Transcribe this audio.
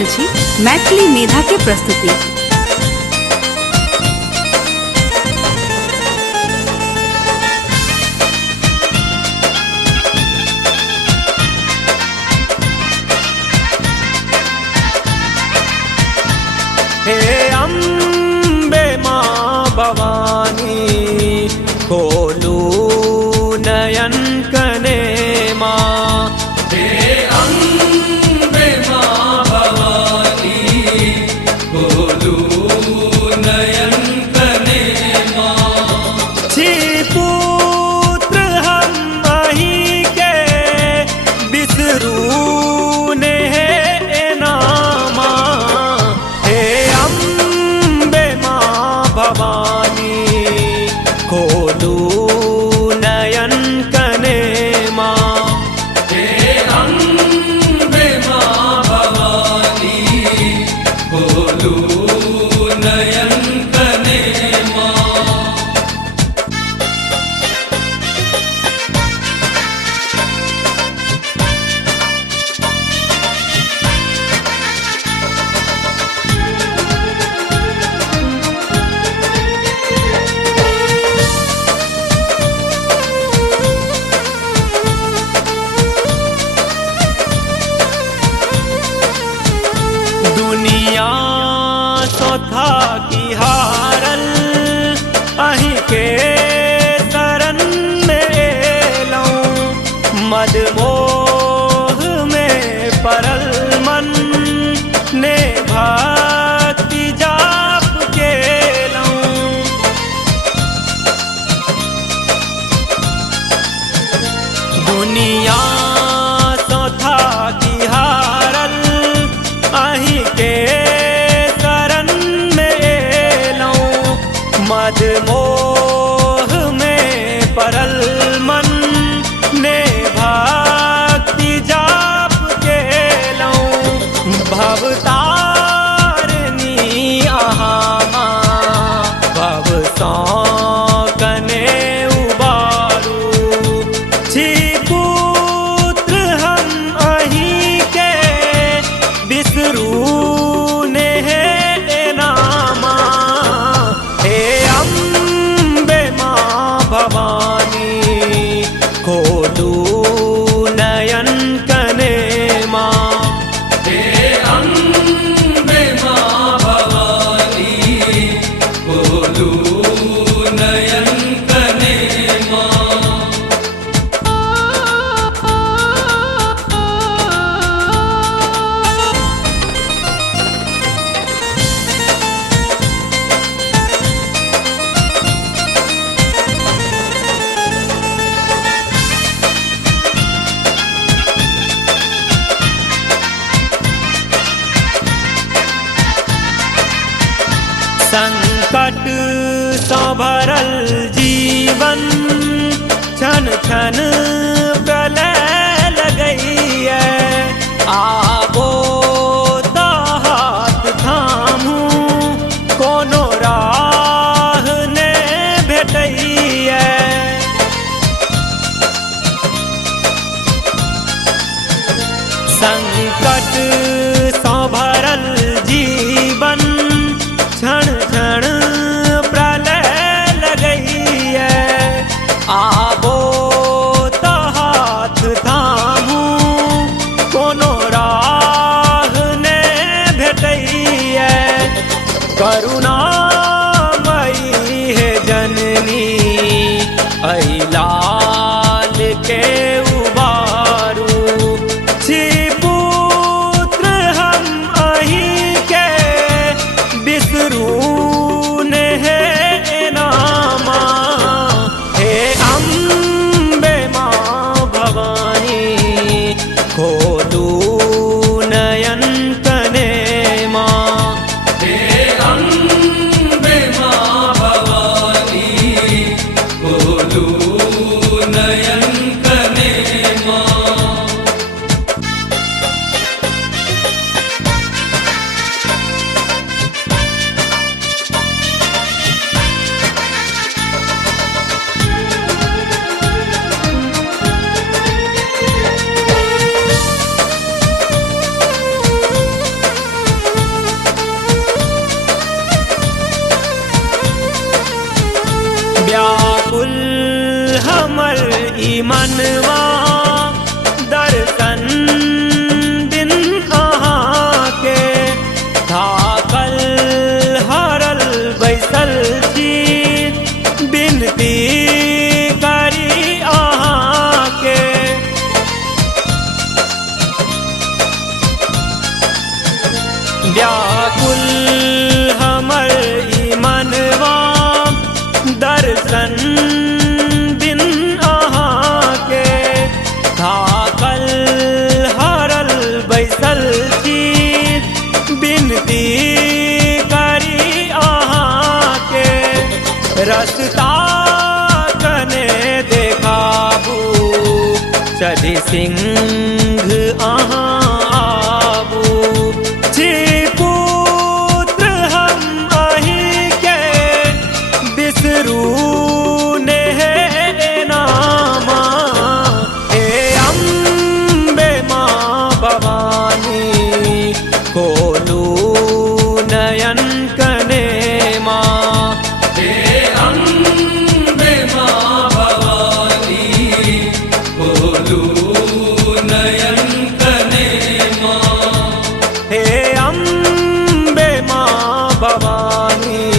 रहल छी मैथिली मेधा के प्रस्तुति। हे अम्बे माँ भवानी खोलू नयन कने माँ। हे अम्बे माँ भवानी खोलू नयन कने माँ। छी पुत्र हम अहीं के बिसरू ने नामा। हे अम्बे माँ भवानी खोलू नयन कने माँ। हे अम्बे माँ भवानी खोलू नयन कने माँ। दुनिया सोथा की हारल अहीं के शरण में एलौं। मदमोह में परल मन ने भक्ति जाप केलौं। दुनिया सोथा की हारल अहीं के शरण में एलौं। मदमोह में परल मन ने भक्ति जाप केलौं। भवतारिणी अहाँ माँ भव सँ कने उबारू। छी पुत्र हम अहीं के बिसरू ने नामा। हे अम्बे माँ भवानी खोलू नयन कने माँ। हे अम्बे माँ भवानी खोलू नयन कने माँ। संकट सँ भरल जीवन क्षण क्षण प्रलय लगैए। आबो त हाथ थामू कोनो राह ने भेटैए। संकट सँ भरल जीवन क्षण क्षण प्रलय लगैए। आबो त हाथ थामू कोनो राह ने भेटैए। करुणामयी हे जननी अहिलाल के उबारू। छी पुत्र हम अहीं के बिसरू ने नामा। हे अम्बे माँ भवानी खोलू नयन कने माँ। हे अम्बे ई मनवा दर्शन दिन अहाँ के थाकल हरल बैसल छी बिनती करी अहाँ के व्याकुल हमर ई मनवा दर्शन बिन अहाँ के थाकल हरल बैसल छी बिनती करी अहाँ के रस्ता कने देखाबू सधी सिंह अहाँ आबू छी पुत्र हम अहीं के बिसरू ने नामा हे अम्बे माँ भवानी खोलू नयन कने माँ हे अम्बे माँ भवानी खोलू नयन कने माँ हे अम्बे माँ भवानी